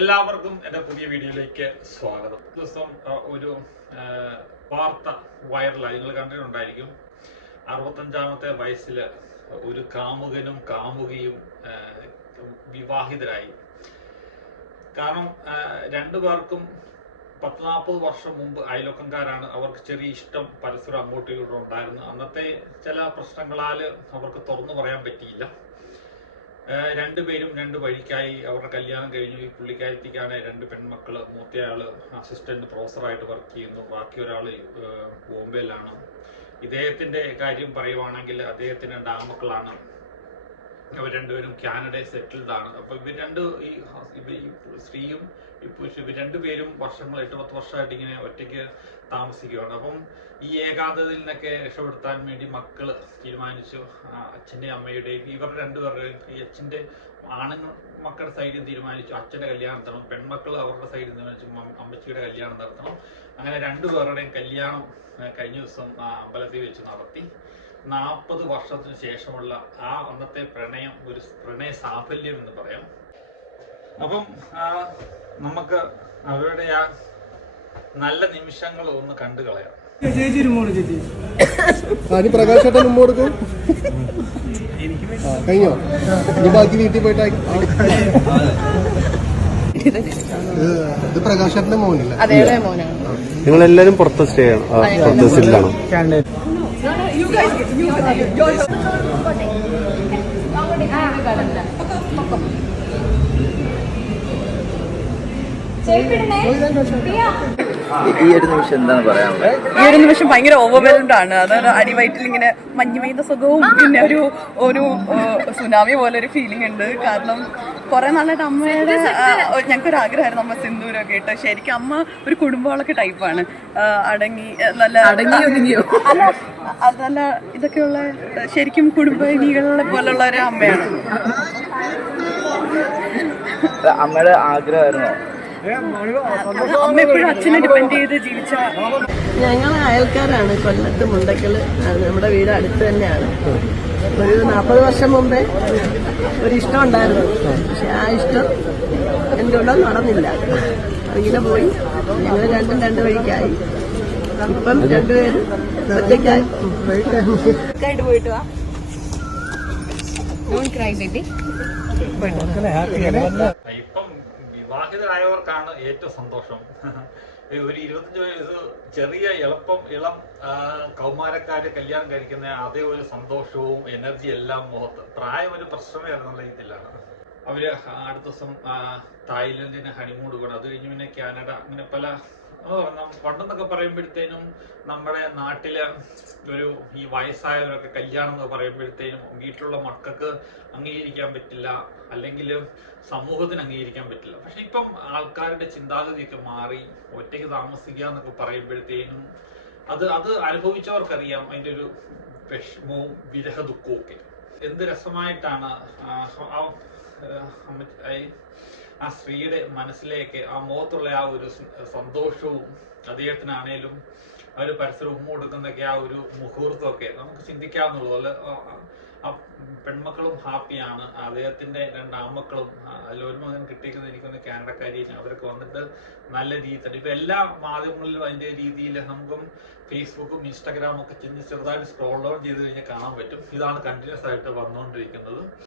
എല്ലാവർക്കും എന്റെ പുതിയ വീഡിയോയിലേക്ക് സ്വാഗതം. ദിവസം ഒരു വാർത്ത വൈറലായി. നിങ്ങൾ കണ്ടിട്ടുണ്ടായിരിക്കും അറുപത്തഞ്ചാമത്തെ വയസ്സിൽ ഒരു കാമുകനും കാമുകിയും വിവാഹിതരായി. കാരണം രണ്ടു പേർക്കും പത്ത് നാൽപ്പത് വർഷം മുമ്പ് അയൽവക്കംകാരാണ് അവർക്ക് ചെറിയ ഇഷ്ടം പരസ്പരം അങ്ങോട്ടും ഇങ്ങോട്ടും ഉണ്ടായിരുന്നു അന്നത്തെ ചില പ്രശ്നങ്ങളാൽ അവർക്ക് തുറന്നു പറയാൻ പറ്റിയില്ല. രണ്ടുപേരും രണ്ട് വഴിക്കായി അവരുടെ കല്യാണം കഴിഞ്ഞു. ഈ പുള്ളിക്കാരത്തിക്കാണ് രണ്ട് പെൺമക്കൾ മൂത്തയാൾ അസിസ്റ്റന്റ് പ്രൊഫസറായിട്ട് വർക്ക് ചെയ്യുന്നു. ബാക്കി ഒരാൾ ബോംബെയിലാണ്. ഇദ്ദേഹത്തിന്റെ കാര്യം പറയുവാണെങ്കിൽ അദ്ദേഹത്തിന് രണ്ട് ആൺമക്കളാണ് അവർ രണ്ടുപേരും കാനഡയിൽ സെറ്റിൽഡ് ആണ്. അപ്പൊ ഇവർ രണ്ട് ഈ സ്ത്രീയും പുരുഷ ഇവർ രണ്ടുപേരും വർഷങ്ങൾ എട്ട് പത്ത് വർഷമായിട്ട് ഇങ്ങനെ ഒറ്റയ്ക്ക് താമസിക്കുകയാണ് അപ്പം ഈ ഏകാന്തതയിൽ നിന്നൊക്കെ രക്ഷപ്പെടുത്താൻ വേണ്ടി മക്കൾ തീരുമാനിച്ചു. അച്ഛന്റെയും അമ്മയുടെയും ഇവർ രണ്ടുപേരുടെയും ഈ അച്ഛന്റെ ആണുങ്ങൾ മക്കളുടെ സൈഡിൽ തീരുമാനിച്ചു. അച്ഛന്റെ കല്യാണം നടത്തണം. പെൺമക്കൾ അവരുടെ സൈഡിൽ തീരുമാനിച്ചു. അമ്മച്ചിയുടെ കല്യാണം നടത്തണം. അങ്ങനെ രണ്ടുപേരുടെയും കല്യാണം കഴിഞ്ഞ ദിവസം അമ്പലത്തിൽ വെച്ച് നടത്തി. നാൽപ്പത് വർഷത്തിന് ശേഷമുള്ള ആ അന്നത്തെ പ്രണയം ഒരു പ്രണയ സാഫല്യം എന്ന് പറയാം. അപ്പം നമുക്ക് അവരുടെ ആ നല്ല നിമിഷങ്ങൾ ഒന്ന് കണ്ടു കളയാം. ചേച്ചി ഒരു മോൾ ചേച്ചി ആദ്യം പ്രകാശ് ചേട്ടൻ ഉമ്മ കൊടുക്കും. ആ, കഴിഞ്ഞോ? ഇനി ബാക്കി വീട്ടിൽ പോയിട്ട് ഇത് മോനില്ല? നിങ്ങൾ എല്ലാരും പുറത്ത് സ്റ്റേ ചെയ്യണം ആ, ഈ ഒരു നിമിഷം എന്താണ് പറയാനുള്ളത് ഈ ഒരു നിമിഷം ഭയങ്കര ഓവർവെൽഡ് ആണ്. അതായത് അടിവയറ്റിൽ ഇങ്ങനെ മഞ്ഞ് പെയ്ത സുഖവും പിന്നെ ഒരു ഒരു സുനാമി പോലെ ഒരു ഫീലിംഗ് ഉണ്ട്. കാരണം കുറെ നാളായിട്ട് അമ്മയുടെ ഞങ്ങൾക്കൊരു ആഗ്രഹമായിരുന്നു അമ്മ സിന്ദൂരൊക്കെ ഇട്ട്. ശരിക്കും അമ്മ ഒരു കുടുംബങ്ങളൊക്കെ ടൈപ്പാണ് അടങ്ങി നല്ല അടങ്ങി ഒതുങ്ങിയോ അല്ല അത് നല്ല ഇതൊക്കെയുള്ള ശരിക്കും കുടുംബിനികളെ പോലുള്ള ഒരു അമ്മയാണ്. അമ്മയുടെ ആഗ്രഹമായിരുന്നോ? അമ്മ എപ്പോഴും അച്ഛനെ ഡിപ്പെൻഡ് ചെയ്ത് ജീവിച്ച ഞങ്ങൾ അയൽക്കാരാണ്. കൊല്ലത്ത് മുണ്ടക്കൽ നമ്മുടെ വീട് അടുത്ത് തന്നെയാണ്. ഒരു നാൽപ്പത് വർഷം മുമ്പേ ഒരു ഇഷ്ടം ഉണ്ടായിരുന്നു. പക്ഷെ ആ ഇഷ്ടം എന്തുകൊണ്ടോ നടന്നില്ല. അതിങ്ങനെ പോയി. ഞങ്ങൾ രണ്ടും രണ്ട് വഴിക്കായി. ഇപ്പം രണ്ടുപേരും ഒറ്റയ്ക്കായി. പോയിട്ട് വാ. ഇപ്പം വിവാഹിതരായവർക്കാണ് ഏറ്റവും സന്തോഷം. ഒരു ഇരുപത്തഞ്ച് വയസ്സ് ചെറിയ എളുപ്പം ഇളം കൗമാരക്കാര് കല്യാണം കഴിക്കുന്ന അതേ ഒരു സന്തോഷവും എനർജി എല്ലാം മുഖത്ത്. പ്രായം ഒരു പ്രശ്നമേ എന്നുള്ള ഇതിലാണ്. അവർ അടുത്ത തായ്ലൻഡിന് ഹണിമൂൺ കൂടെ. അത് കഴിഞ്ഞ് പിന്നെ കാനഡ അങ്ങനെ പല പണ്ടെന്നൊക്കെ പറയുമ്പോഴത്തേനും നമ്മുടെ നാട്ടിൽ ഒരു ഈ വയസ്സായവരൊക്കെ കല്യാണം എന്ന് പറയുമ്പോഴത്തേനും വീട്ടിലുള്ള മക്കൾക്ക് അംഗീകരിക്കാൻ പറ്റില്ല. അല്ലെങ്കിൽ സമൂഹത്തിന് അംഗീകരിക്കാൻ പറ്റില്ല. പക്ഷെ ഇപ്പം ആൾക്കാരുടെ ചിന്താഗതിയൊക്കെ മാറി ഒറ്റയ്ക്ക് താമസിക്കുക എന്നൊക്കെ പറയുമ്പോഴത്തേനും അത് അത് അനുഭവിച്ചവർക്കറിയാം അതിന്റെ ഒരു വിഷമവും വിരഹ ദുഃഖവും ഒക്കെ. എന്ത് രസമായിട്ടാണ് ആ, സ്ത്രീയുടെ മനസ്സിലേക്ക് ആ മുഖത്തുള്ള ആ ഒരു സന്തോഷവും അദ്ദേഹത്തിനാണേലും ഒരു പരസ്പരം ഉമ്മ കൊടുക്കുന്നൊക്കെ ആ ഒരു മുഹൂർത്തമൊക്കെ നമുക്ക് ചിന്തിക്കാവുന്നുള്ളൂ. അല്ല ആ, പെൺമക്കളും ഹാപ്പിയാണ്. അദ്ദേഹത്തിന്റെ രണ്ട് ആൺമക്കളും ഒരു മകൻ കിട്ടിയിരിക്കുന്നത് എനിക്കൊന്ന് കാനഡക്കാരിയാണ് അവരൊക്കെ വന്നിട്ട് നല്ല രീതിയിൽ തന്നെ. ഇപ്പൊ എല്ലാ മാധ്യമങ്ങളിലും അതിന്റെ രീതിയിൽ നമുക്കും ഫേസ്ബുക്കും ഇൻസ്റ്റാഗ്രാമും ഒക്കെ ചെന്ന് ചെറുതായിട്ട് സ്ക്രോൾ ഡൗൺ ചെയ്ത് കഴിഞ്ഞാൽ കാണാൻ പറ്റും. ഇതാണ് കണ്ടിന്യൂസ് ആയിട്ട് വന്നുകൊണ്ടിരിക്കുന്നത്.